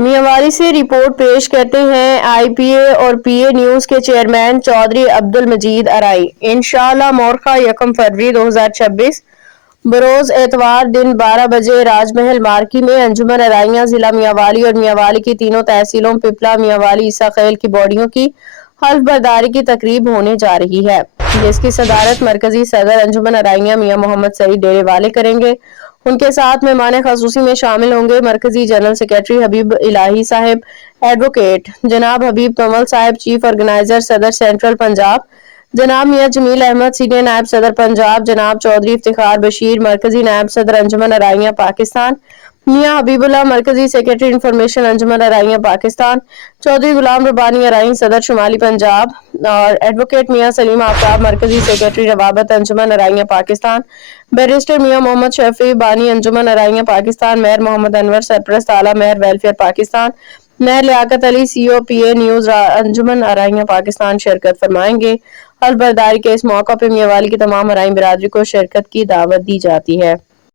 میاں والی سے رپورٹ پیش کرتے ہیں آئی پی اے اور پی اے نیوز کے چیئرمین چودھری عبدالمجید ارائی۔ انشاءاللہ مورخہ 1 فروری 2026 بروز اتوار دن 12 بجے راج محل مارکی میں انجمن ارائیاں ضلع میاں والی اور میاں والی کی تینوں تحصیلوں پپلا میاں والی عیسیٰ خیل کی باڈیوں کی حلف برداری کی تقریب ہونے جا رہی ہے، جس کی صدارت مرکزی صدر انجمن ارائیاں میاں محمد سعید ڈیرے والے کریں گے۔ ان کے ساتھ مہمان خصوصی میں شامل ہوں گے مرکزی جنرل سیکرٹری حبیب الہی صاحب، ایڈوکیٹ جناب حبیب کنول صاحب، چیف آرگنائزر صدر سینٹرل پنجاب جناب میاں جمیل احمد، سینئر نائب صدر پنجاب جناب چودھری افتخار بشیر، مرکزی نائب صدر انجمن ارائیاں پاکستان میاں حبیب اللہ، مرکزی سیکرٹری انفارمیشن انجمن ارائیاں پاکستان چودھری غلام ربانی ارائیں صدر شمالی پنجاب اور ایڈوکیٹ میاں سلیم آفتاب، مرکزی سیکرٹری روابط انجمن ارائیاں پاکستان بیرسٹر میاں محمد شفیع بانی، انجمن ارائیاں پاکستان مہر محمد انور، سرپرست اعلیٰ مہر ویلفیئر پاکستان مہر لیاقت علی، سی او پی اے نیوز انجمن ارائیاں پاکستان شرکت فرمائیں گے۔ حلف برداری کے اس موقع پہ میاں والی کی تمام ارائیں برادری کو شرکت کی دعوت دی جاتی ہے۔